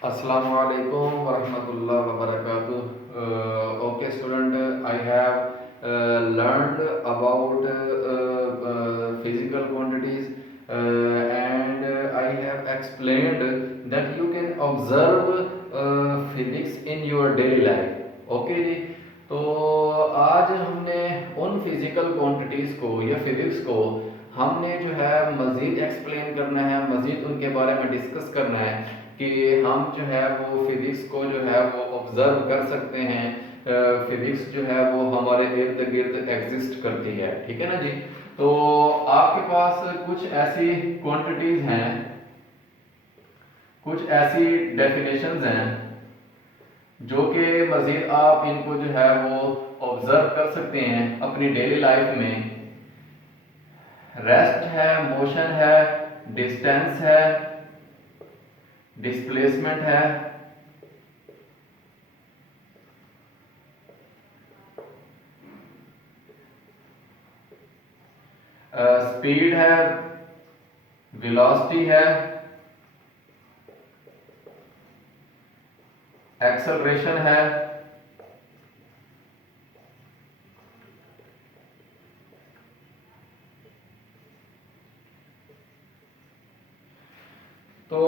Assalamu alaikum warahmatullahi wabarakatuh. Okay, student, I have learned about physical quantities and I have explained that you can observe physics in your daily life. Okay जी, तो आज हमने उन physical quantities को या physics को हमने जो है मज़ीद एक्सप्लेन करना है, मज़ीद उनके बारे में डिस्कस करना है कि हम जो है वो फिजिक्स को जो है वो ऑब्जर्व कर सकते हैं। फिजिक्स जो है वो हमारे इर्द गिर्द एग्जिस्ट करती है, ठीक है ना जी। तो आपके पास कुछ ऐसी क्वांटिटीज हैं, कुछ ऐसी डेफिनेशंस हैं जो कि मजीद आप इनको जो है वो ऑब्जर्व कर सकते हैं अपनी डेली लाइफ में। रेस्ट है, मोशन है, डिस्टेंस है, डिस्प्लेसमेंट है, स्पीड है, वेलोसिटी है, एक्सेलरेशन है, तो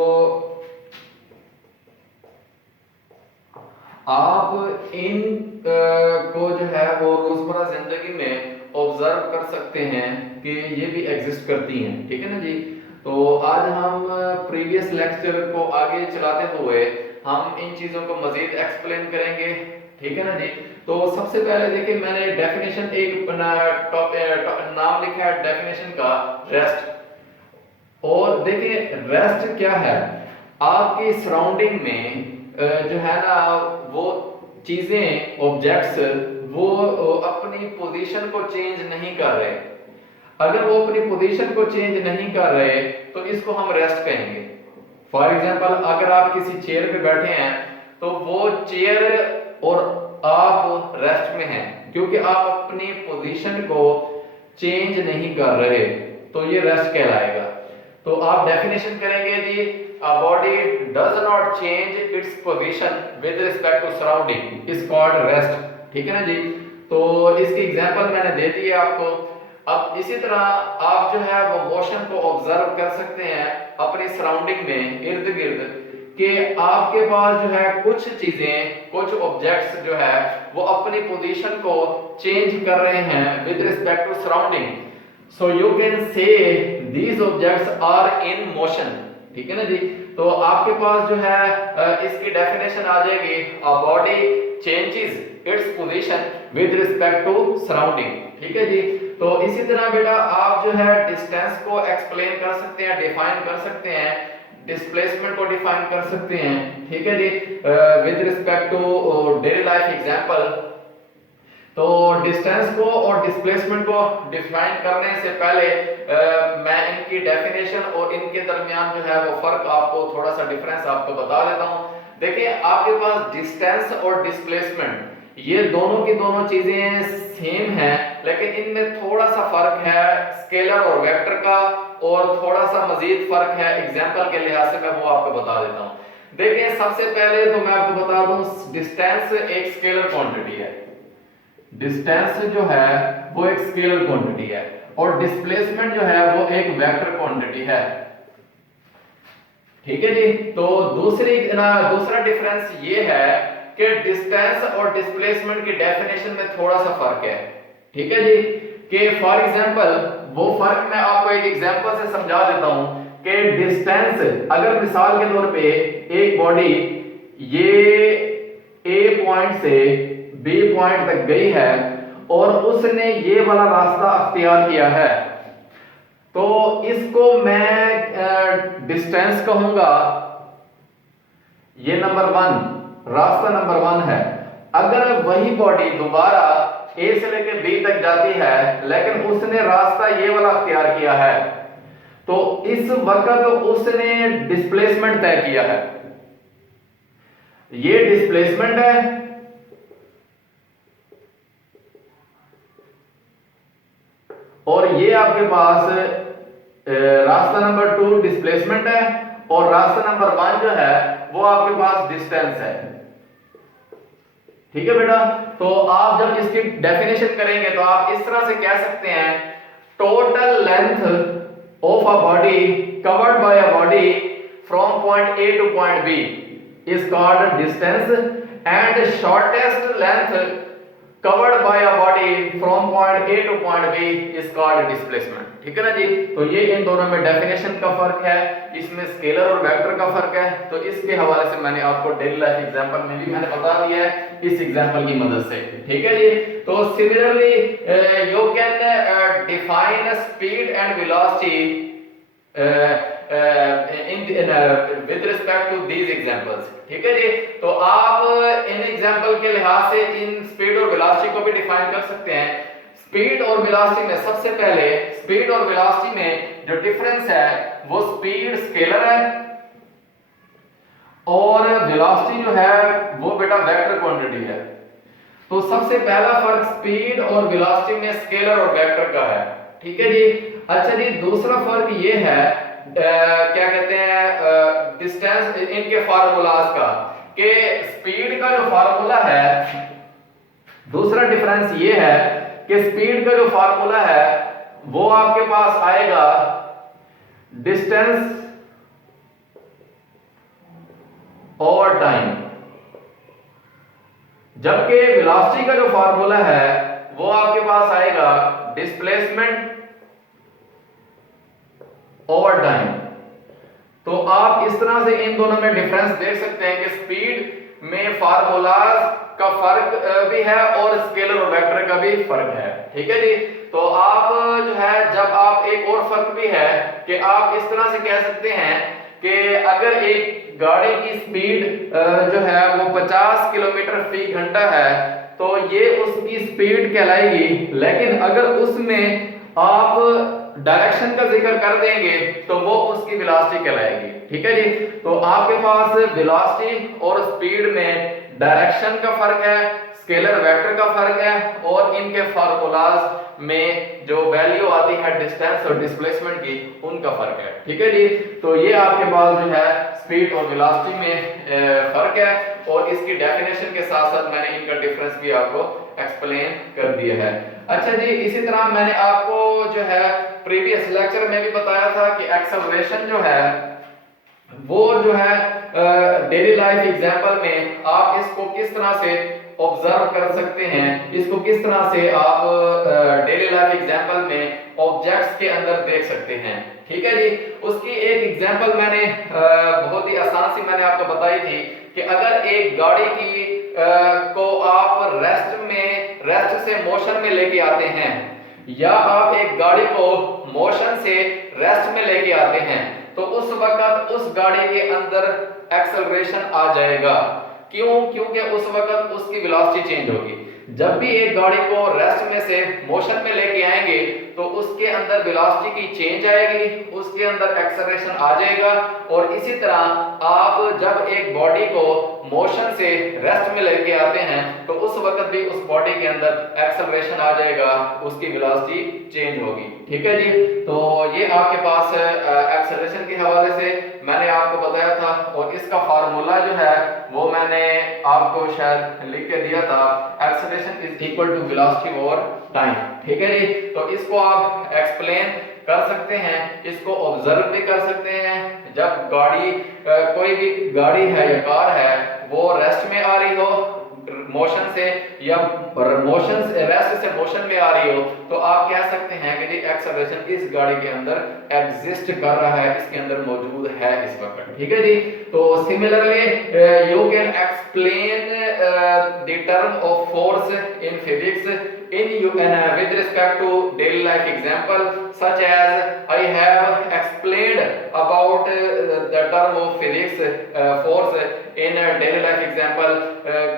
आप इन को जो है वो रोजमर्रा जिंदगी में ऑब्जर्व कर सकते हैं कि ये भी एग्जिस्ट करती हैं, ठीक है ना जी। तो आज हम प्रीवियस लेक्चर को आगे चलाते हुए हम इन चीजों को मजीद एक्सप्लेन करेंगे, ठीक है ना जी। तो सबसे पहले देखिए, मैंने डेफिनेशन एक नाम लिखा है डेफिनेशन का, रेस्ट। और देखिए रेस्ट क्या है, आपकी सराउंडिंग में जो है ना वो चीजें, ऑब्जेक्ट्स, वो अपनी पोजीशन को चेंज नहीं कर रहे। अगर वो अपनी पोजीशन को चेंज नहीं कर रहे तो इसको हम रेस्ट कहेंगे। फॉर एग्जांपल, अगर आप किसी चेयर पे बैठे हैं तो वो चेयर और आप रेस्ट में हैं क्योंकि आप अपनी पोजीशन को चेंज नहीं कर रहे, तो ये रेस्ट कहलाएगा। तो आप डेफिनेशन करेंगे जी, a body does not change its position with respect to surrounding is called rest, ठीक है ना जी। तो इसकी एग्जांपल मैंने दे दी है आपको। अब इसी तरह आप जो है वो मोशन को ऑब्जर्व कर सकते हैं अपनी सराउंडिंग में, इर्द गिर्द, कि आपके पास जो है कुछ चीजें, कुछ ऑब्जेक्ट्स जो है वो अपनी पोजीशन को चेंज कर रहे हैं with respect to surrounding. So you can say these objects are in motion, ठीक है ना जी। तो आपके पास जो है इसकी डेफिनेशन आ जाएगी, a body changes its position with respect to surrounding, ठीक है जी। तो इसी तरह बेटा आप जो है डिस्टेंस को एक्सप्लेन कर सकते हैं, डिफाइन कर सकते हैं, डिस्प्लेसमेंट को डिफाइन कर सकते हैं, ठीक है जी, with respect to daily life example. तो डिस्टेंस को और डिस्प्लेसमेंट को डिफाइन करने से पहले मैं इनकी डेफिनेशन और इनके दरमियान जो है वो फर्क आपको, थोड़ा सा डिफरेंस आपको बता देता हूं। देखिए आपके पास डिस्टेंस और डिस्प्लेसमेंट, ये दोनों की दोनों चीजें सेम हैं, लेकिन इनमें थोड़ा सा फर्क है स्केलर और वेक्टर का, और थोड़ा सा मजीद फर्क है एग्जांपल के लिहाज से, मैं वो आपको बता देता हूं। देखिए सबसे पहले तो मैं आपको बता दूं, डिस्टेंस एक स्केलर क्वांटिटी है। डिस्टेंस जो है वो एक स्केलर क्वांटिटी है और डिस्प्लेसमेंट जो है वो एक वेक्टर क्वांटिटी है, ठीक है जी। तो दूसरा डिफरेंस ये है कि डिस्टेंस और डिस्प्लेसमेंट की डेफिनेशन में थोड़ा सा फर्क है, ठीक है जी। कि फॉर एग्जांपल, वो फर्क मैं आपको एक एग्जांपल से समझा देता हूं कि डिस्टेंस, अगर मिसाल के तौर पे एक बॉडी ये ए पॉइंट से बी पॉइंट तक गई है और उसने ये वाला रास्ता अख्तियार किया है, तो इसको मैं डिस्टेंस कहूंगा। ये नंबर वन, रास्ता नंबर वन है। अगर वही बॉडी दोबारा ए से लेकर बी तक जाती है लेकिन उसने रास्ता ये वाला अख्तियार किया है, तो इस वक्त उसने डिस्प्लेसमेंट तय किया है। ये डिस्प्लेसमेंट है और ये आपके पास रास्ता नंबर टू डिस्प्लेसमेंट है, और रास्ता नंबर 1 जो है वो आपके पास डिस्टेंस है। ठीक है बेटा, तो आप जब इसकी डेफिनेशन करेंगे तो आप इस तरह से कह सकते हैं, total length of a body covered by a body from point A to point B is called distance and shortest length covered by a body from point A to point B is called displacement। ठीक है ना जी, तो ये इन दोनों में definition का फर्क है, इसमें स्केलर और वेक्टर का फर्क है। तो इसके हवाले से मैंने आपको डेली लाइफ एग्जांपल में भी मैंने बता दिया है इस एग्जांपल की मदद से। ठीक है जी, तो similarly you can define speed and velocity with respect to these examples। ठीक है जी, तो आप इन एग्जांपल के लिहाज से इन स्पीड और वेलोसिटी को भी डिफाइन कर सकते हैं। स्पीड और वेलोसिटी में सबसे पहले स्पीड और वेलोसिटी में जो डिफरेंस है वो स्पीड स्केलर है और वेलोसिटी जो है वो बेटा वेक्टर क्वांटिटी है। तो सबसे पहला फर्क स्पीड और वेलोसिटी में स्केलर और वेक्टर का है। ठीक है जी, अच्छा जी, दूसरा फर्क ये है क्या कहते हैं डिस्टेंस इनके फार्मूलाज का, कि स्पीड का जो फार्मूला है, दूसरा डिफरेंस ये है कि स्पीड का जो फार्मूला है वो आपके पास आएगा डिस्टेंस और टाइम, जबकि वेलोसिटी का जो फार्मूला है वो आपके पास आएगा डिस्प्लेसमेंट और टाइम। तो आप इस तरह से इन दोनों में डिफरेंस देख सकते हैं कि स्पीड में फार्मूलाज का फर्क भी है और स्केलर और वेक्टर का भी फर्क है। ठीक है जी, तो आप जो है जब आप एक और फर्क भी है कि आप इस तरह से कह सकते हैं कि अगर एक गाड़ी की स्पीड जो है वो 50 किलोमीटर फी घंटा है तो ये उसकी स्पीड कहलाएगी, लेकिन अगर उसमें आप डायरेक्शन का जिक्र कर देंगे तो वो उसकी वेलोसिटी कहलाएगी। ठीक है जी, तो आपके पास वेलोसिटी और स्पीड में डायरेक्शन का फर्क है, स्केलर वेक्टर का फर्क है और इनके फार्मूलाज में जो वैल्यू आती है डिस्टेंस और डिस्प्लेसमेंट की उनका फर्क है। ठीक है जी, तो ये आपके पास जो है स्पीड और वेलोसिटी में फर्क है और इसकी डेफिनेशन के साथ साथ मैंने इनका डिफरेंस भी आपको एक्सप्लेन कर दिया है। अच्छा जी, इसी तरह मैंने आपको जो है प्रीवियस लेक्चर में भी बताया था कि एक्सेलरेशन जो है वो जो है डेली लाइफ एग्जांपल में आप इसको किस तरह से ऑब्जर्व कर सकते हैं, इसको किस तरह से आप डेली लाइफ एग्जांपल में ऑब्जेक्ट्स के अंदर देख सकते हैं। ठीक है जी, उसकी एक एग्जांपल मैंने बहुत ही आसान सी मैंने आपको बताई थी कि अगर एक गाड़ी की को आप रेस्ट से मोशन में लेके आते हैं या आप एक गाड़ी को मोशन से रेस्ट में लेके आते हैं तो उस वक्त उस गाड़ी के अंदर एक्सेलरेशन आ जाएगा। क्यों? क्योंकि उस वक्त उसकी वेलोसिटी चेंज होगी। जब भी एक गाड़ी को रेस्ट में से मोशन में लेके आएंगे तो उसके अंदर वेलोसिटी की चेंज आएगी, उसके अंदर एक्सेलरेशन आ जाएगा। और इसी तरह आप जब एक बॉडी को मोशन से रेस्ट में लेके आते हैं तो उस वक्त भी उस बॉडी के अंदर एक्सेलरेशन आ जाएगा, उसकी वेलोसिटी चेंज होगी। ठीक है जी, तो ये आपके पास एक्सेलरेशन के हवाले से मैंने आपको बताया था और इसका फार्मूला जो है वो मैंने आपको शायद लिख के दिया था, acceleration is equal to velocity over time. ठीक है जी, तो इसको आप एक्सप्लेन कर सकते हैं, इसको ऑब्जर्व भी कर सकते हैं। जब गाड़ी कोई भी गाड़ी है या कार है वो रेस्ट में आ रही हो मोशन से या मोशन से रेस्ट से मोशन में आ रही हो तो आप कह सकते हैं कि जी एक्सेलरेशन इस गाड़ी के अंदर एग्जिस्ट कर रहा है, इसके अंदर मौजूद है इस वक्त। ठीक है जी, तो similarly you can explain the term of force in physics with respect to daily life example such as I have explained about the term of physics force in daily life example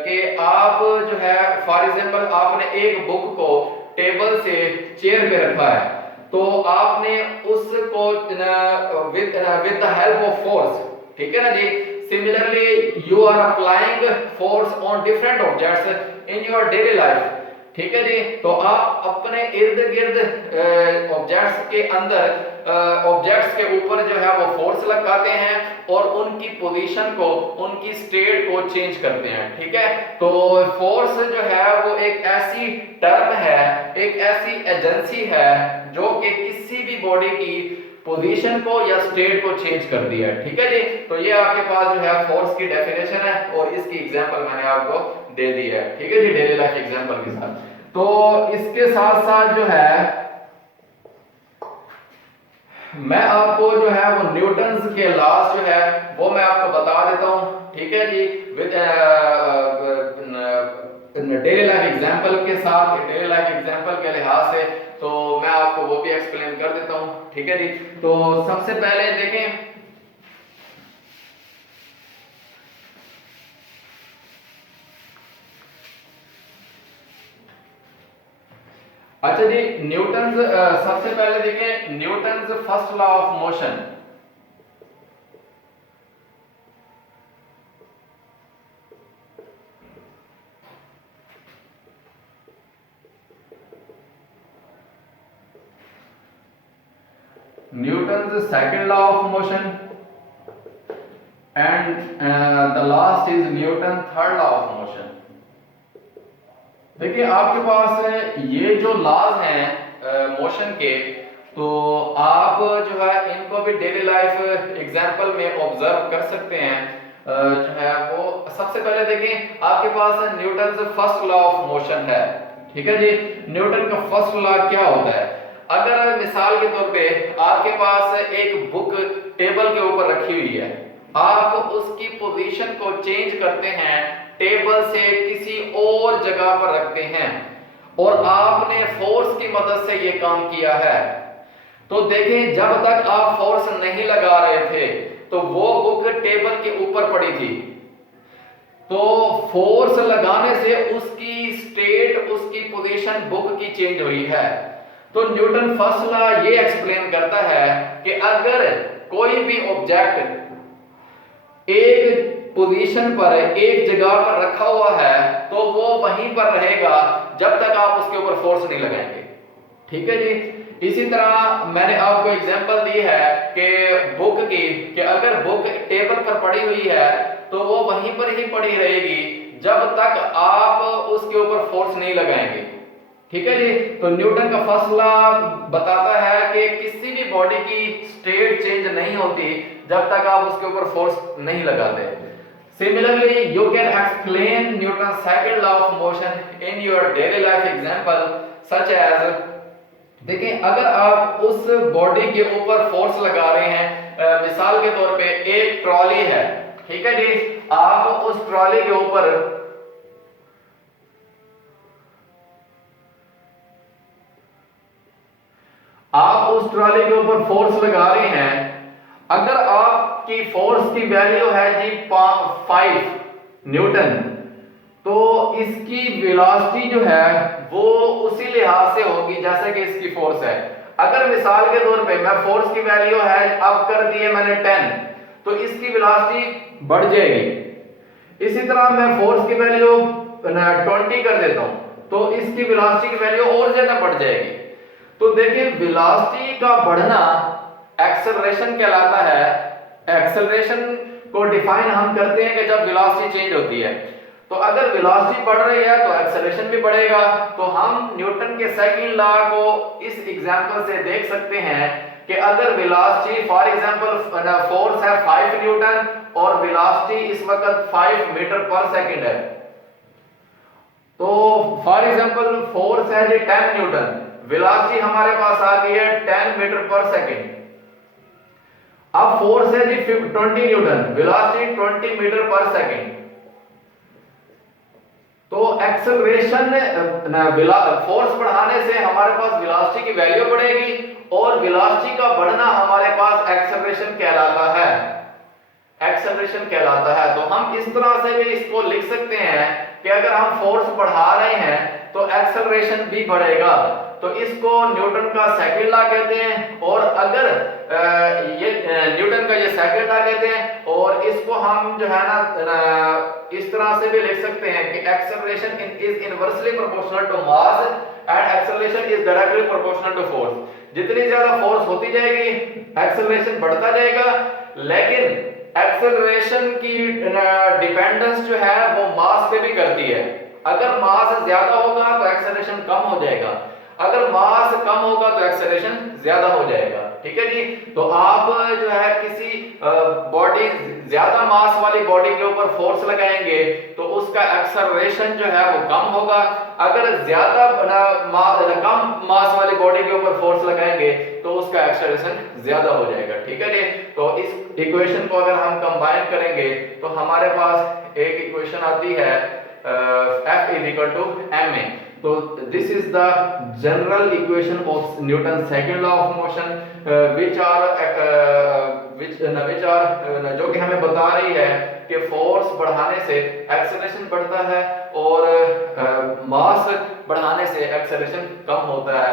कि आप जो है for example आपने एक book को table से chair पे रखा है तो आपने उसको with the help of force, ठीक है ना जी, similarly you are applying force on different objects in your daily life। ठीक है जी। तो आप अपने इर्द गिर्द ऑब्जेक्ट्स के अंदर ऑब्जेक्ट्स के ऊपर जो है वो फोर्स लगाते हैं और उनकी पोजीशन को, उनकी स्टेट को चेंज करते हैं, ठीक है। तो फोर्स जो है वो एक ऐसी टर्म है, एक ऐसी एजेंसी है जो कि किसी भी बॉडी की पोजीशन को या स्टेट को चेंज कर दिया है, ठीक है जी। तो ये आपके पास जो है फोर्स की डेफिनेशन है और इसकी एग्जांपल मैंने आपको दे दी है, ठीक है जी, डेली लाइफ एग्जांपल के साथ। तो इसके साथ साथ जो है मैं आपको जो है वो न्यूटन्स के लॉज जो है वो मैं आपको बता देता हूं, ठीक है जी, विद डेली लाइफ एग्जांपल के साथ, डेली लाइफ एग्जांपल के लिहाज से। तो मैं आपको वो भी एक्सप्लेन कर देता हूं, ठीक है जी। तो सबसे पहले देखें, अच्छा जी, न्यूटन्स सबसे पहले देखें Newton's first law of motion. Newton's second law of motion and the last is Newton third law of motion। देखिए आपके पास ये जो लॉज हैं मोशन के, तो आप जो है इनको भी डेली लाइफ एग्जांपल में ऑब्जर्व कर सकते हैं। जो है वो सबसे पहले देखें आपके पास Newton first law of motion है, ठीक है जी। न्यूटन का फर्स्ट लॉ क्या होता है? अगर मिसाल के तौर पे आपके पास एक बुक टेबल के ऊपर रखी हुई है, आप उसकी पोजीशन को चेंज करते हैं, टेबल से किसी और जगह पर रखते हैं और आपने फोर्स की मदद से यह काम किया है, तो देखें जब तक आप फोर्स नहीं लगा रहे थे तो वो बुक टेबल के ऊपर पड़ी थी, तो फोर्स लगाने से उसकी स्टेट, उसकी पोजीशन बुक की चेंज हुई है। तो न्यूटन फर्स्ट लॉ ये एक्सप्लेन करता है कि अगर कोई भी ऑब्जेक्ट एक पोजीशन पर, एक जगह पर रखा हुआ है, तो वो वहीं पर रहेगा जब तक आप उसके ऊपर फोर्स नहीं लगाएंगे, ठीक है जी। इसी तरह मैंने आपको एग्जांपल दी है कि बुक की, कि अगर बुक टेबल पर पड़ी हुई है तो वो वहीं पर ही पड़ी रहेगी जब तक आप उसके ऊपर फोर्स नहीं लगाएंगे, ठीक है जी। तो न्यूटन का फर्स्ट लॉ बताता है कि किसी भी बॉडी की स्टेट चेंज नहीं होती जब तक आप उसके ऊपर फोर्स नहीं लगाते। Similarly you can explain Newton second law of motion in your daily life example such as, देखिए अगर आप उस बॉडी के ऊपर फोर्स लगा रहे हैं, मिसाल के तौर पे एक ट्रॉली है, ठीक है जी, आप उस ट्रॉली के ऊपर फोर्स लगा रहे हैं, अगर आपकी फोर्स की वैल्यू है जी 5 न्यूटन, तो इसकी वेलोसिटी जो है वो उसी लिहाज से होगी जैसे कि इसकी फोर्स है। अगर मिसाल के तौर पे मैं फोर्स की वैल्यू है अब कर दिए मैंने 10, तो इसकी वेलोसिटी बढ़ जाएगी। इसी तरह मैं फोर्स की वैल्यू 20 कर देता हूं, तो इसकी वेलोसिटी की वैल्यू और ज्यादा बढ़ जाएगी। तो देखिए वेलोसिटी का बढ़ना एक्सेलरेशन कहलाता है। एक्सेलरेशन को डिफाइन हम करते हैं कि जब वेलोसिटी चेंज होती है, तो अगर वेलोसिटी बढ़ रही है तो एक्सेलरेशन भी बढ़ेगा। तो हम न्यूटन के सेकंड लॉ को इस एग्जांपल से देख सकते हैं कि अगर वेलोसिटी फॉर एग्जांपल फोर्स है 5 न्यूटन और वेलोसिटी इस वक्त 5 मीटर पर सेकंड है, तो फॉर एग्जांपल फोर्स है जी 10 न्यूटन, वेलोसिटी हमारे पास आ गई है 10 मीटर पर सेकंड। अब फोर्स है जी 20 न्यूटन, वेलोसिटी 20 मीटर पर सेकंड। तो एक्सेलरेशन फोर्स बढ़ाने से हमारे पास वेलोसिटी की वैल्यू बढ़ेगी और वेलोसिटी का बढ़ना हमारे पास एक्सेलरेशन कहलाता है, एक्सेलरेशन कहलाता है। तो हम इस तरह से भी इसको लिख सकते हैं कि अगर हम फोर्स बढ़ा रहे हैं तो एक्सेलरेशन भी बढ़ेगा। तो इसको न्यूटन का सेकंड लॉ कहते हैं। और अगर ये न्यूटन का ये सेकंड लॉ कहते हैं, और इसको हम जो है ना इस तरह से भी लिख सकते हैं कि acceleration is inversely proportional to mass and acceleration is directly proportional to force. जितनी ज्यादा फोर्स होती जाएगी एक्सेलरेशन बढ़ता जाएगा, लेकिन एक्सेलरेशन की डिपेंडेंस जो है वो मास पे भी करती है। अगर मास ज्यादा होगा तो एक्सेलरेशन कम हो जाएगा, अगर मास कम होगा तो एक्सेलरेशन ज्यादा हो जाएगा। ठीक है जी। तो आप जो है किसी बॉडी ज्यादा मास वाली बॉडी के ऊपर फोर्स लगाएंगे तो उसका एक्सेलरेशन जो है वो कम होगा। अगर ज्यादा कम मास वाली बॉडी के ऊपर फोर्स लगाएंगे तो उसका एक्सेलरेशन ज्यादा हो जाएगा। ठीक है जी। तो इस इक्वेशन को अगर हम कंबाइन करेंगे तो हमारे पास एक इक्वेशन आती है F = ma। तो this is the general equation of Newton second law of motion which are जो कि हमें बता रही है कि फोर्स बढ़ाने से एक्सेलरेशन बढ़ता है और मास बढ़ाने से एक्सेलरेशन कम होता है,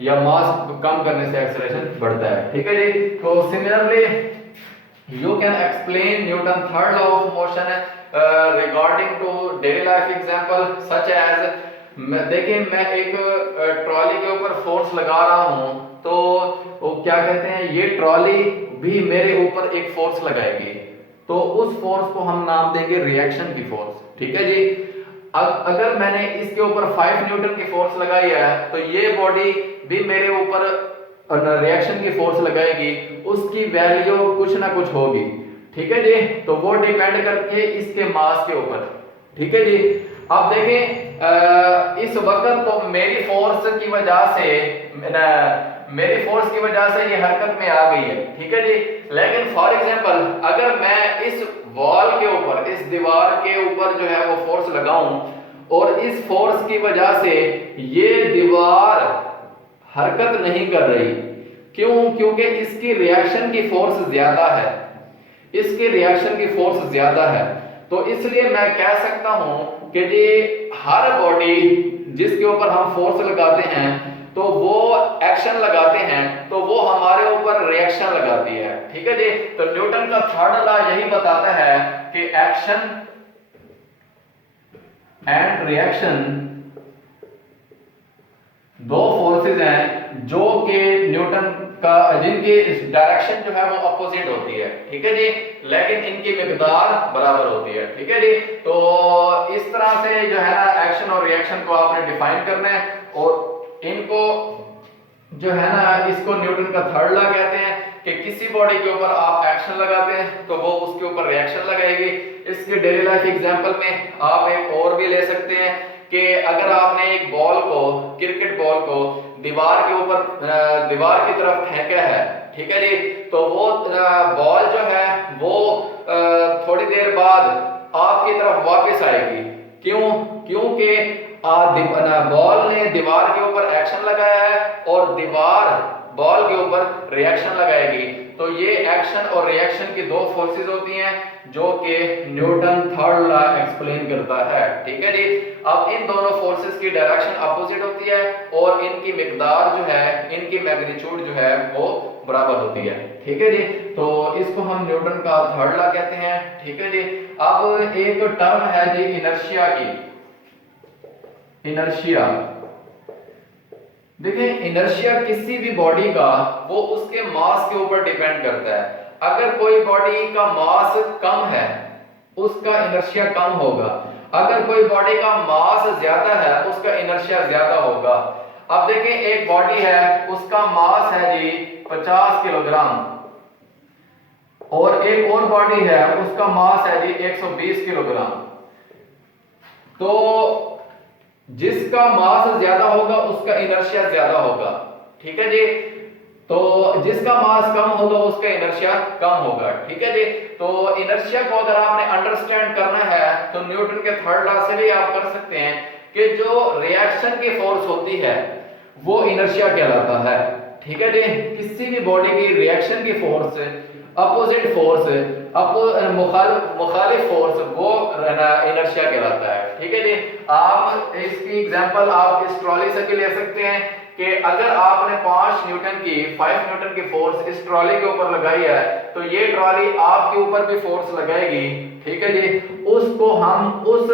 या मास कम करने से एक्सेलरेशन बढ़ता है। ठीक है जी। तो similarly you can explain Newton third law of motion regarding to daily life example such as देखिए मैं एक ट्रॉली के ऊपर फोर्स लगा रहा हूं, तो वो क्या कहते हैं, ये ट्रॉली भी मेरे ऊपर एक फोर्स लगाएगी, तो उस फोर्स को हम नाम देंगे रिएक्शन की फोर्स। ठीक है जी। अगर मैंने इसके ऊपर 5 न्यूटन की फोर्स लगाई है तो ये बॉडी भी मेरे ऊपर रिएक्शन की फोर्स लगाएगी, उसकी वैल्यू कुछ ना कुछ होगी। ठीक है जी। तो वो डिपेंड करके इसके मास के ऊपर। ठीक है जी। अब देखें इस वक्त तो मेरी फोर्स की वजह से ये हरकत में आ गई है। ठीक है जी। लेकिन फॉर एग्जांपल अगर मैं इस वॉल के ऊपर, इस दीवार के ऊपर जो है वो फोर्स लगाऊं और इस फोर्स की वजह से ये दीवार हरकत नहीं कर रही, क्यों? क्योंकि इसकी रिएक्शन की फोर्स ज्यादा है, इसकी रिएक्शन की फोर्स ज्यादा है। तो इसलिए मैं कह सकता हूं कि जी हर बॉडी जिसके ऊपर हम फोर्स लगाते हैं तो वो एक्शन लगाते हैं, तो वो हमारे ऊपर रिएक्शन लगाती है। ठीक है जी। तो न्यूटन का थर्ड लॉ यही बताता है कि एक्शन एंड रिएक्शन दो फोर्सेस हैं जो कि न्यूटन का जिनकी डायरेक्शन जो है वो अपोजिट होती है। ठीक है जी। लेकिन इनकी मिकदार बराबर होती है। ठीक है जी। तो इस तरह से जो है ना एक्शन और रिएक्शन को आपने डिफाइन करना है, और इनको जो है ना इसको न्यूटन का थर्ड लॉ कहते हैं कि किसी बॉडी के ऊपर आप एक्शन लगाते हैं तो वो उसके ऊपर रिएक्शन लगाएगी। इसके डेली लाइफ एग्जांपल में आप एक और भी ले सकते हैं कि अगर आपने एक बॉल को, क्रिकेट बॉल को दीवार के ऊपर, दीवार की तरफ फेंका है, ठीक है जी, तो वो बॉल जो है वो थोड़ी देर बाद आपकी तरफ वापस आएगी। क्यों? क्योंकि बॉल ने दीवार के ऊपर एक्शन लगाया है और दीवार बॉल के ऊपर रिएक्शन लगाएगी। तो ये एक्शन और रिएक्शन की दो फोर्सेस होती हैं जो कि न्यूटन थर्ड लॉ एक्सप्लेन करता है। ठीक है जी। अब इन दोनों फोर्सेस की डायरेक्शन अपोजिट होती है और इनकी मिकदार जो है, इनकी मैग्नीट्यूड जो है वो बराबर होती है। ठीक है जी। तो इसको हम न्यूटन का थर्ड लॉ कहते हैं। ठीक है जी। अब एक टर्म है जी इनर्शिया की। इनर्शिया, देखिए इनर्शिया किसी भी बॉडी का वो उसके मास के ऊपर डिपेंड करता है। अगर कोई बॉडी का मास कम है उसका इनर्शिया कम होगा, अगर कोई बॉडी का मास ज्यादा है उसका इनर्शिया ज्यादा होगा। अब देखिए एक बॉडी है उसका मास है जी 50 किलोग्राम और एक और बॉडी है उसका मास है जी 120 किलोग्राम। तो जिसका मास ज्यादा होगा उसका इनर्शिया ज्यादा होगा। ठीक है जी। तो जिसका मास कम होगा उसका इनर्शिया कम होगा। ठीक है जी। तो इनर्शिया को अगर आपने अंडरस्टैंड करना है तो न्यूटन के थर्ड लॉ से भी आप कर सकते हैं कि जो रिएक्शन की फोर्स होती है वो इनर्शिया कहलाता है। ठीक है जी। किसी भी बॉडी की रिएक्शन की फोर्स, अपोजिट फोर्स, मुखालिफ फोर्स, वो इनर्शिया कहलाता है। ठीक है जी। आप इसकी एग्जांपल आप इस ट्रॉली से भी ले सकते हैं कि अगर आपने 5 न्यूटन की 5 न्यूटन की फोर्स इस ट्रॉली के ऊपर लगाई है तो ये ट्रॉली आपके ऊपर भी फोर्स लगाएगी, ठीक है जी। उसको हम उस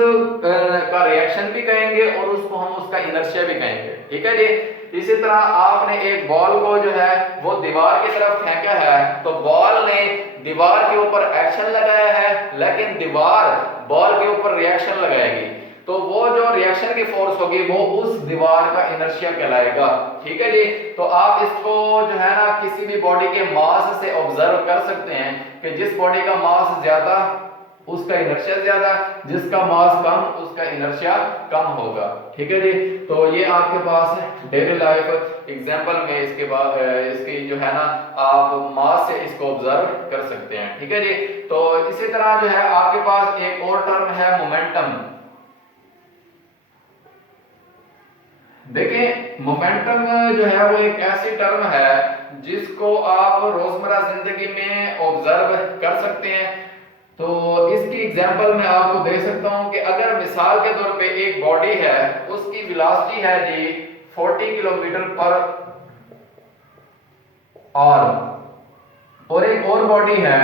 का रिएक्शन भी कहेंगे और उसको हम उसका इनर्शिया भी कहेंगे, ठीक है जी। इसी तरह आपने एक बॉल को जो है वो दीवार की तरफ फेंका है तो बॉल ने दीवार के ऊपर एक्शन लगाया है लेकिन दीवार बॉल के ऊपर रिएक्शन लगाएगी, तो वो जो रिएक्शन की फोर्स होगी वो उस दीवार का इनर्शिया कहलाएगा, ठीक है जी। तो आप इसको जो है ना किसी भी बॉडी के मास से ऑब्जर्व कर सकते हैं कि जिस बॉडी का मास ज्यादा उसका इनर्शिया ज्यादा, जिसका मास कम उसका इनर्शिया कम होगा, ठीक है जी। तो ये आपके पास डेली लाइफ एग्जांपल में इसके बाद इसकी जो है ना आप मास से इसको ऑब्जर्व कर सकते हैं, ठीक है जी। तो इसी तरह जो है आपके पास एक और टर्म है मोमेंटम। देखिए मोमेंटम जो है वो एक ऐसी टर्म है जिसको आप रोजमर्रा जिंदगी में ऑब्जर्व कर सकते हैं। तो इसकी एग्जांपल मैं आपको दे सकता हूं कि अगर मिसाल के तौर पे एक बॉडी है उसकी वेलोसिटी है जी 40 किलोमीटर पर आवर और एक और बॉडी है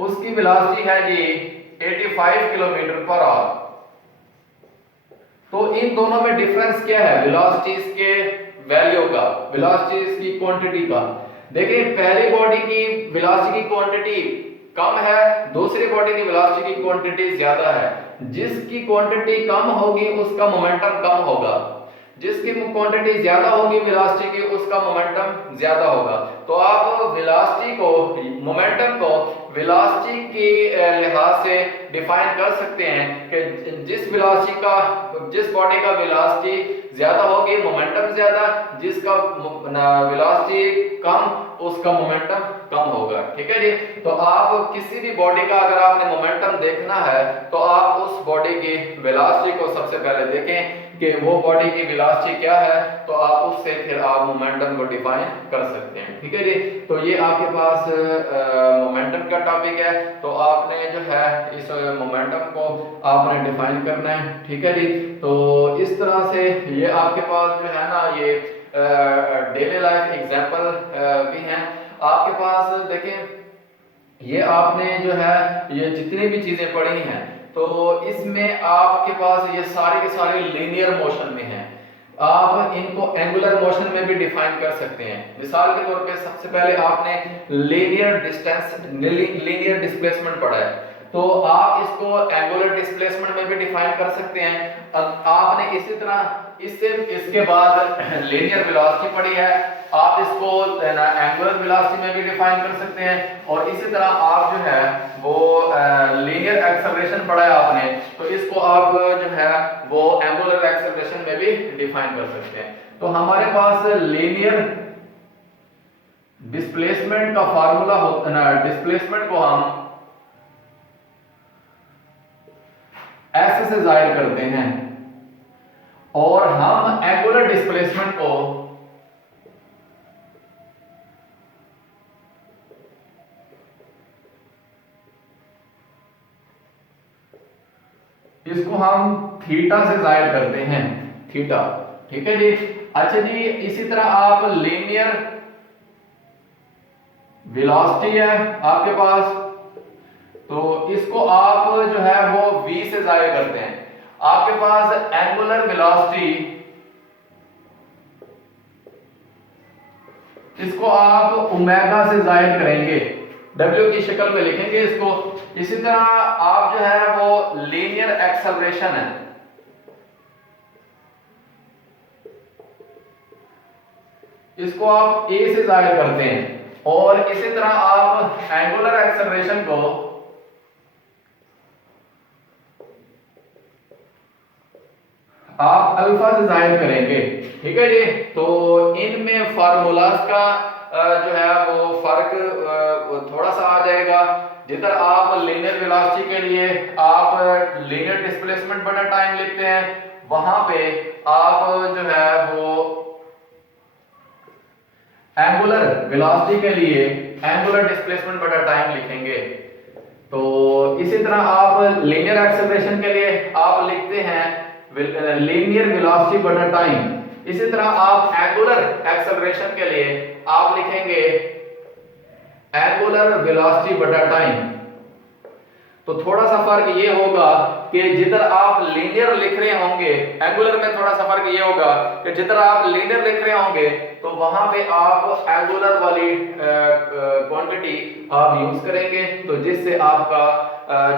उसकी वेलोसिटी है जी 85 किलोमीटर पर आवर। तो इन दोनों में डिफरेंस क्या है वेलोसिटीज के वैल्यू का, वेलोसिटीज की क्वांटिटी का। देखिए पहली बॉडी की वेलोसिटी की क्वांटिटी कम है, दूसरी बॉडी की वेलोसिटी की क्वांटिटी ज्यादा है। जिसकी क्वांटिटी कम होगी उसका मोमेंटम कम होगा, जिसकी क्वांटिटी ज्यादा होगी वेलोसिटी की उसका मोमेंटम ज्यादा होगा। तो आप वेलोसिटी को मोमेंटम को वेलोसिटी के लिहाज से डिफाइन कर सकते हैं कि जिस वेलोसिटी का जिस बॉडी का वेलोसिटी ज्यादा होगी मोमेंटम ज्यादा, जिसका वेलोसिटी कम उसका मोमेंटम कम होगा, ठीक है जी। तो आप किसी भी बॉडी का अगर आपने मोमेंटम देखना है तो आप उस बॉडी की वेलोसिटी को सबसे पहले देखें कि वो बॉडी की वेलोसिटी क्या है, तो आप उससे फिर आप मोमेंटम को डिफाइन कर सकते हैं, ठीक है जी। तो ये आपके पास मोमेंटम का टॉपिक है, तो आपने जो है इस मोमेंटम को आपने डिफाइन करना है, ठीक है जी। तो इस तरह से ये आपके पास जो है ना ये डेली लाइफ एग्जांपल भी हैं आपके पास। देखें ये आपने जो है ये जितनी भी चीजें पढ़ी हैं तो इसमें आपके पास ये सारे के सारे लीनियर मोशन में हैं। आप इनको एंगुलर मोशन में भी डिफाइन कर सकते हैं। मिसाल के तौर पे सबसे पहले आपने लीनियर डिस्टेंस लीनियर डिस्प्लेसमेंट पढ़ा है, तो आप इसको एंगुलर डिस्प्लेसमेंट में भी डिफाइन कर सकते हैं। आपने इसी तरह इसके बाद लीनियर वेलोसिटी पढ़ी है, आप इसको एंगुलर वेलोसिटी में भी डिफाइन कर सकते हैं। और इसी तरह आप जो है वो लीनियर एक्सेलरेशन पढ़ा है आपने, तो इसको आप जो है वो एंगुलर एक्सेलरेशन में भी डिफाइन कर सकते हैं। तो हमारे पास लीनियर डिस्प्लेसमेंट का फार्मूला होता है, डिस्प्लेसमेंट को हम S से जाहिर करते हैं और हम एंगुलर डिस्प्लेसमेंट को इसको हम थीटा से जाहिर करते हैं, थीटा, ठीक है जी। अच्छा जी इसी तरह आप लीनियर वेलोसिटी है आपके पास, तो इसको आप जो है वो v से जाहिर करते हैं। आपके पास एंगुलर वेलोसिटी इसको आप ओमेगा से जाहिर करेंगे, w की शक्ल में लिखेंगे इसको। इसी तरह आप जो है वो लीनियर एक्सेलरेशन है, इसको आप a से जाहिर करते हैं। और इसी तरह आप एंगुलर एक्सेलरेशन को आप अल्फा से जाहिर करेंगे, ठीक है जी। तो इनमें फार्मूलाज का जो है वो फर्क थोड़ा सा आ जाएगा। जिधर आप लीनियर वेलोसिटी के लिए आप लीनियर डिस्प्लेसमेंट बटा टाइम लिखते हैं, वहां पे आप जो है वो एंगुलर वेलोसिटी के लिए एंगुलर डिस्प्लेसमेंट बटा टाइम लिखेंगे। तो इसी तरह आप लीनियर एक्सेलरेशन के लिए आप लिखते हैं लीनियर वेलोसिटी बटा टाइम, इसी तरह आप एंगुलर एक्सेलरेशन के लिए आप लिखेंगे एंगुलर वेलोसिटी बटा टाइम। तो थोड़ा सा फर्क ये होगा कि जिधर आप लीनियर लिख रहे होंगे, एंगुलर में थोड़ा सा फर्क ये होगा कि जिधर आप लीनियर लिख रहे होंगे तो वहां पे आप एंगुलर वाली क्वांटिटी आप यूज करेंगे, तो जिससे आपका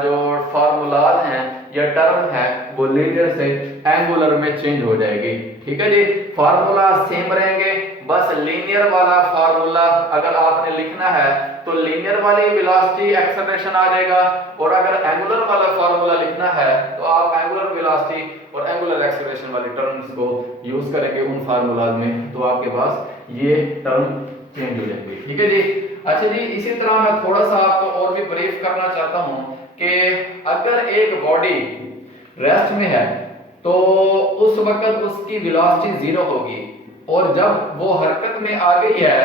जो फार्मूलाज हैं या टर्म है वो लीनियर से एंगुलर में चेंज हो जाएगी। ठीक है जी, फार्मूला सेम रहेंगे, बस लीनियर वाला फार्मूला अगर आपने लिखना है तो लीनियर वाली वेलोसिटी एक्सेलरेशन आ जाएगा, और अगर एंगुलर वाला फार्मूला लिखना है तो आप एंगुलर वेलोसिटी और एंगुलर एक्सेलरेशन वाली टर्म्स को यूज करेंगे उन फार्मूलाज में, तो आपके पास ये टर्म चेंज हो जाएंगे। ठीक है जी। अच्छा जी, इसी तरह मैं थोड़ा सा आपको और भी ब्रीफ करना चाहता हूं कि अगर एक बॉडी रेस्ट में है तो उस वक्त उसकी वेलोसिटी जीरो होगी, और जब वो हरकत में आ गई है,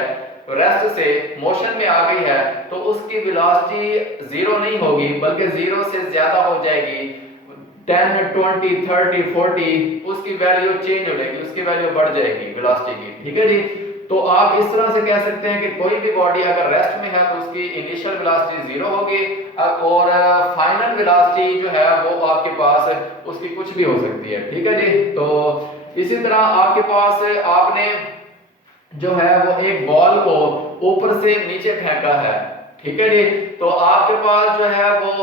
रेस्ट से मोशन में आ गई है, तो उसकी वेलोसिटी जीरो नहीं होगी बल्कि जीरो से ज्यादा हो जाएगी, 10 20 30 40 उसकी वैल्यू चेंज हो जाएगी, उसकी वैल्यू बढ़ जाएगी वेलोसिटी की। ठीक है जी। तो आप इस तरह से कह सकते हैं कि कोई भी बॉडी अगर रेस्ट में है तो उसकी इनिशियल वेलोसिटी जीरो होगी, और फाइनल वेलोसिटी जो है वो आपके पास उसकी कुछ भी हो सकती है। ठीक है जी। तो इसी तरह आपके पास आपने जो है वो एक बॉल को ऊपर से नीचे फेंका है। ठीक है जी। तो आपके पास जो है वो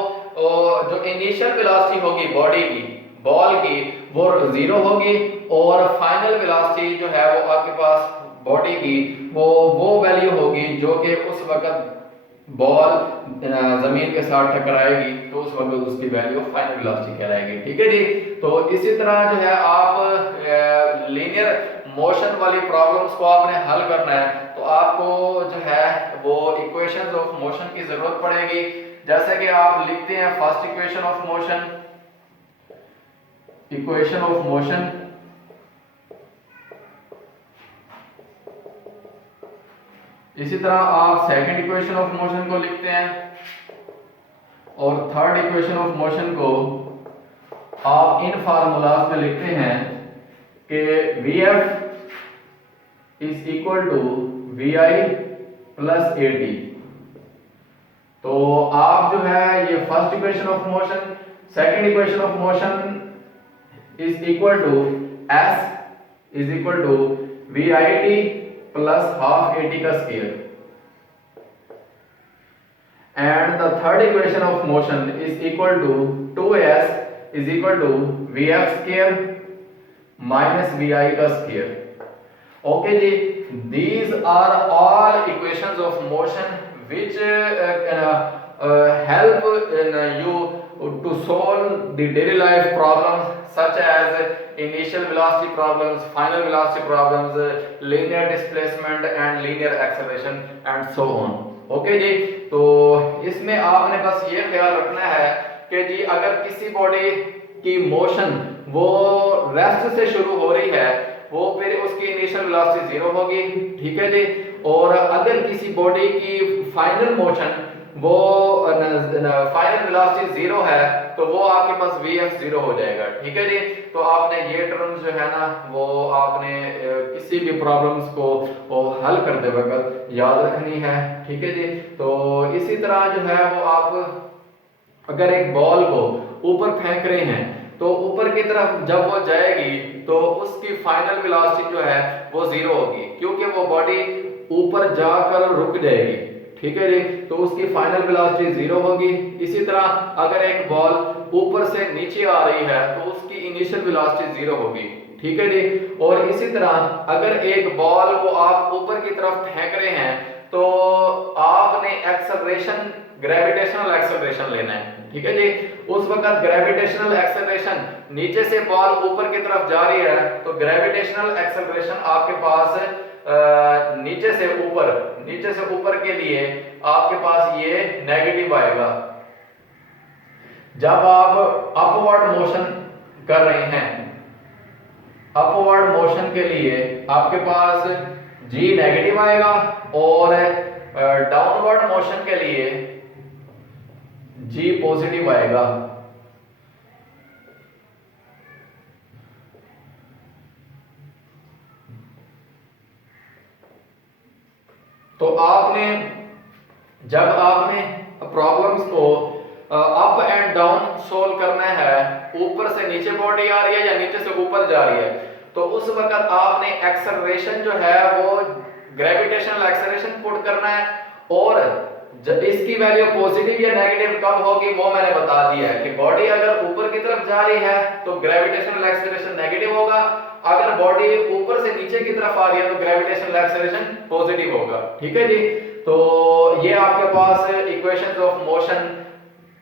जो इनिशियल वेलोसिटी होगी बॉडी की, बॉल की, वो जीरो होगी, और फाइनल वेलोसिटी जो है वो आपके पास बॉडी की वो वैल्यू होगी जो कि उस वक्त बॉल जमीन के साथ टकराएगी, तो उस वक्त उसकी वैल्यू फाइनल वेलोसिटी कहलाएगी। ठीक है जी। तो इसी तरह जो है आप लीनियर मोशन वाली प्रॉब्लम्स को आपने हल करना है तो आपको जो है वो इक्वेशंस ऑफ मोशन की जरूरत पड़ेगी। जैसे कि आप लिखते हैं first equation of motion, equation of motion, इसी तरह आप सेकंड इक्वेशन ऑफ मोशन को लिखते हैं, और थर्ड इक्वेशन ऑफ मोशन को आप इन फार्मूलाज में लिखते हैं कि Vf is equal to Vi plus AT। तो आप जो है ये first equation of motion, second equation of motion is equal to S is equal to VIT plus half AT का square, and the third equation of motion is equal to 2s is equal to Vf square minus Vi का square। Okay जी, these are all equations of motion which help you to solve the daily life problems such as initial velocity problems, final velocity problems, linear displacement and linear acceleration and so on। Okay जी। तो इसमें आपने बस ये ख्याल रखना है कि जी अगर किसी बॉडी की मोशन वो रेस्ट से शुरू हो रही है वो फिर उसकी इनिशियल वेलोसिटी जीरो होगी। ठीक है जी। और अगर किसी बॉडी की फाइनल मोशन वो फाइनल वेलोसिटी जीरो है तो वो आपके पास Vf जीरो हो जाएगा। ठीक है जी। तो आपने ये टर्म्स जो है ना वो आपने किसी भी प्रॉब्लम्स को वो हल करते वक्त याद रखनी है। ठीक है जी। तो इसी तरह जो है वो आप अगर एक बॉल को ऊपर फेंक रहे हैं तो ऊपर की तरफ जब वो जाएगी तो उसकी फाइनल वेलोसिटी जो है वो जीरो होगी, क्योंकि वो बॉडी ऊपर जाकर रुक जाएगी। ठीक है जी। तो उसकी फाइनल वेलोसिटी जीरो होगी। इसी तरह अगर एक बॉल ऊपर से नीचे आ रही है तो उसकी इनिशियल वेलोसिटी जीरो होगी। ठीक है जी। और इसी तरह अगर एक बॉल को आप ऊपर की तरफ फेंक रहे हैं तो आपने एक्सेलरेशन, ग्रेविटेशनल एक्सेलरेशन लेना है। ठीक है जी। उस वक्त ग्रेविटेशनल एक्सेलरेशन, नीचे से बॉल ऊपर की तरफ जा रही है तो ग्रेविटेशनल एक्सेलरेशन आपके पास नीचे से ऊपर के लिए आपके पास ये नेगेटिव आएगा। जब आप अपवर्ड मोशन कर रहे हैं, अपवर्ड मोशन के लिए आपके पास G नेगेटिव आएगा, और डाउनवर्ड मोशन के लिए G पॉजिटिव आएगा। अप एंड डाउन सोल्व करना है, ऊपर से नीचे बॉडी आ रही है या नीचे से ऊपर जा रही है, तो उस वक्त आपने एक्सेलरेशन जो है वो ग्रेविटेशनल एक्सेलरेशन पुट करना है, और जब इसकी वैल्यू पॉजिटिव या नेगेटिव कब होगी वो मैंने बता दिया है कि बॉडी अगर ऊपर की तरफ जा रही है तो ग्रेविटेशनल एक्सेलरेशन नेगेटिव होगा, अगर बॉडी ऊपर से नीचे की तरफ आ रही है तो ग्रेविटेशनल एक्सेलरेशन पॉजिटिव होगा। ठीक है जी, तो ये आपके पास इक्वेशंस ऑफ मोशन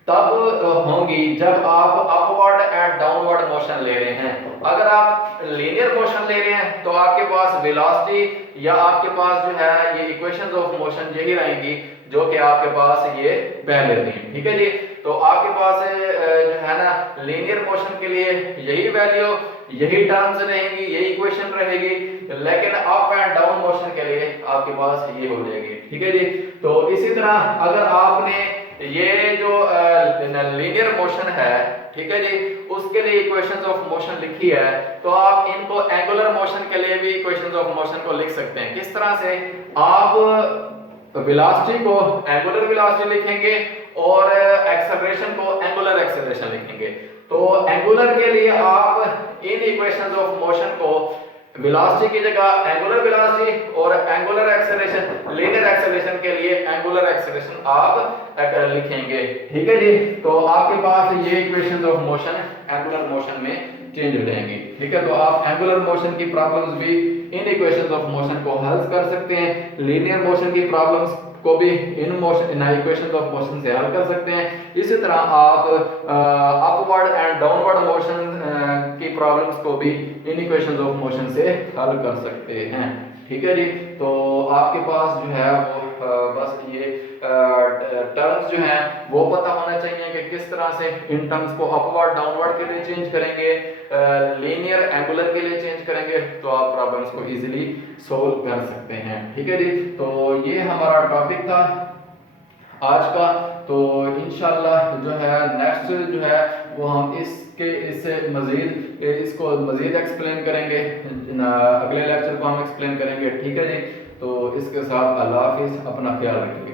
तब होंगी जब आप अपवर्ड एंड डाउनवर्ड मोशन ले रहे हैं। अगर आप लीनियर मोशन ले रहे हैं तो आपके पास वेलोसिटी या आपके पास जो है ये इक्वेशंस ऑफ मोशन यही रहेंगी जो कि आपके पास ये पहले थी। ठीक है जी, तो आपके पास जो है ना लीनियर मोशन के लिए यही वैल्यू यही टर्म्स रहेंगी, यही इक्वेशन रहेगी, लेकिन अप एंड डाउन मोशन के लिए आपके पास ये हो जाएगी। ठीक है जी, तो इसी तरह अगर आपने ये जो लीनियर मोशन है, ठीक है जी, उसके लिए इक्वेशंस ऑफ मोशन लिखी है, तो आप इनको एंगुलर मोशन के लिए भी इक्वेशंस ऑफ मोशन को लिख सकते हैं। किस तरह से? आप वेलोसिटी को एंगुलर वेलोसिटी लिखेंगे और एक्सेलरेशन को एंगुलर एक्सेलरेशन लिखेंगे। तो एंगुलर के लिए आप इन इक्वेशंस ऑफ मोशन को वेलोसिटी की जगह एंगुलर वेलोसिटी और एंगुलर एक्सेलरेशन, लीनियर एक्सेलरेशन के लिए एंगुलर एक्सेलरेशन आप लिखेंगे। ठीक है जी, तो आपके पास ये equations of motion angular motion में चेंज हो जाएंगी। ठीक है, तो आप एंगुलर मोशन की प्रॉब्लम्स भी इन इक्वेशंस ऑफ मोशन को हल कर सकते हैं, लीनियर मोशन की प्रॉब्लम्स को भी in motion in equations of motion से हल कर सकते हैं। इसी तरह आप अपवर्ड एंड डाउनवर्ड मोशन की प्रॉब्लम्स को भी इन इक्वेशंस ऑफ मोशन से हल कर सकते हैं। ठीक है जी, तो आपके पास जो है वो बस ये टर्म्स जो हैं वो पता होना चाहिए कि किस तरह से इन टर्म्स को अपवर्ड डाउनवर्ड के लिए चेंज करेंगे, लीनियर एंगुलर के लिए चेंज करेंगे, तो आप प्रॉब्लम्स को इजीली सोल्व कर सकते हैं। ठीक है जी, तो ये हमारा टॉपिक था आज का। तो इंशाल्लाह जो है नेक्स्ट जो है वो हम इससे मजीद इसको मजीद एक्सप्लेन करेंगे, अगले लेक्चर को हम एक्सप्लेन करेंगे। ठीक है जी, तो इसके साथ अल्लाह हाफिज़, अपना ख्याल रखिए।